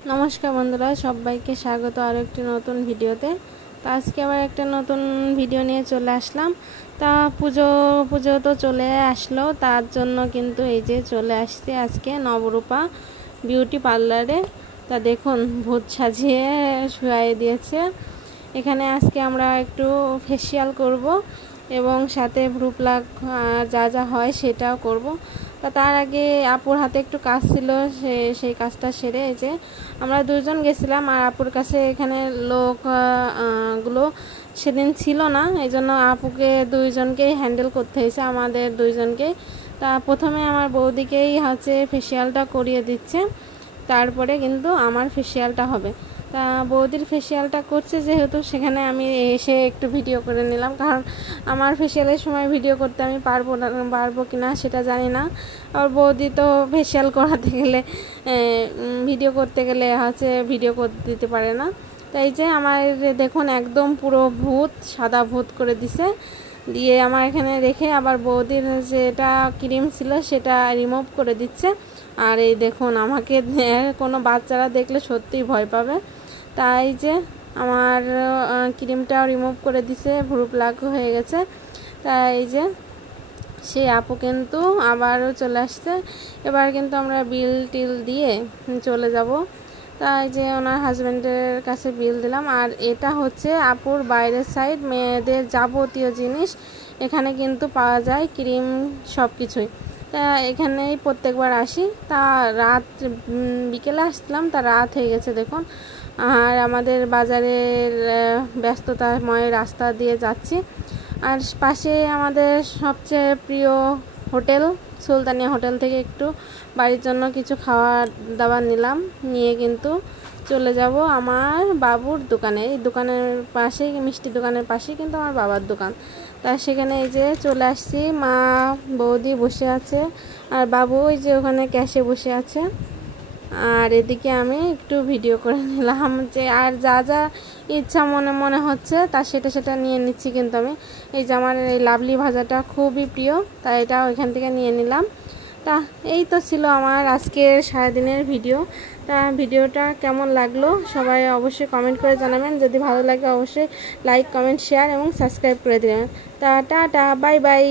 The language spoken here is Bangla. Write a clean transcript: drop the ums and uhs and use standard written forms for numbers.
नमस्कार बंधुरा सबाइके स्वागत और एक नतून भिडियोते। तो आज के आबार एक नतून भिडियो निये चले आसलाम। ता पुजो तो चले आसलो, तार जोन्नो किन्तु एई जे चले आसछि आजके नवरूपा बिउटी पार्लारे। ता देखुन भूत साजिए शुआई दिएছে। एखाने आजके आमरा एकटू फेशियल करब एबं साथे भ्रू प्लाक जा जा हय सेटाओ करब। तार आगे आपुर हाथे एकटू काज छिलो, सेई काजटा सेरे এই যে আমরা দুইজন গেছিলাম। আর আপুর কাছে এখানে লোক গুলো সেদিন ছিল না, এইজন্য আপুকে দুইজনকেই হ্যান্ডেল করতে হয়েছে, আমাদের দুইজনকেই। তা প্রথমে আমার বৌদিকেই হচ্ছে ফেসিয়ালটা করিয়ে দিচ্ছে, তারপরে কিন্তু আমার ফেসিয়ালটা হবে। তা বৌদির ফেসিয়ালটা করছে যেহেতু সেখানে আমি এসে একটু ভিডিও করে নিলাম, কারণ আমার ফেসিয়ালের সময় ভিডিও করতে আমি পারবো কিনা সেটা জানি না। আর বৌদি তো ফেসিয়াল করাতে গেলে ভিডিও করতে গেলে হচ্ছে ভিডিও করতে দিতে পারে না। তাই যে আমার দেখুন একদম পুরো ভূত সাদা ভূত করে দিছে, দিয়ে আমার এখানে রেখে আবার বৌদির যেটা ক্রিম ছিল সেটা রিমুভ করে দিচ্ছে। আর এই দেখুন আমাকে কোনো বাচ্চারা দেখলে সত্যিই ভয় পাবে। তাই যে আমার ক্রিমটাও রিমুভ করে দিছে, ভ্রু প্লাক হয়ে গেছে। তাই যে সেই আপু কিন্তু আবারও চলে আসছে। এবার কিন্তু আমরা বিল টিল দিয়ে চলে যাব। তাই যে ওনার হাজব্যান্ডের কাছে বিল দিলাম। আর এটা হচ্ছে আপুর বাইরের সাইড, মেয়েদের যাবতীয় জিনিস এখানে কিন্তু পাওয়া যায়, ক্রিম সব কিছুই। তা এখানেই প্রত্যেকবার আসি। তা রাত বিকেলে আসলাম, তা রাত হয়ে গেছে দেখুন। আর আমাদের বাজারের ব্যস্ততাময় রাস্তা দিয়ে যাচ্ছি। আর পাশে আমাদের সবচেয়ে প্রিয় হোটেল সুলতানিয়া হোটেল থেকে একটু বাড়ির জন্য কিছু খাবার দাবার নিলাম, নিয়ে কিন্তু চলে যাব আমার বাবুর দোকানে। এই দোকানের পাশেই, মিষ্টি দোকানের পাশেই কিন্তু আমার বাবার দোকান। তা সেখানে এই যে চলে আসছি, মা বৌদি বসে আছে আর বাবু ওই যে ওখানে ক্যাশে বসে আছে। আর এদিকে আমি একটু ভিডিও করে নিলাম, যে আর যা যা ইচ্ছা মনে হচ্ছে তা সেটা নিয়ে নিচ্ছি। কিন্তু আমি এই যে আমার এই লাভলি ভাজাটা খুবই প্রিয়, তাই এটা ওইখান থেকে নিয়ে নিলাম। তা এই তো ছিল আমার আজকের সারাদিনের ভিডিও। তা ভিডিওটা কেমন লাগলো সবাই অবশ্যই কমেন্ট করে জানাবেন। যদি ভালো লাগে অবশ্যই লাইক কমেন্ট শেয়ার এবং সাবস্ক্রাইব করে দেবেন। তা টাটা, বাই বাই।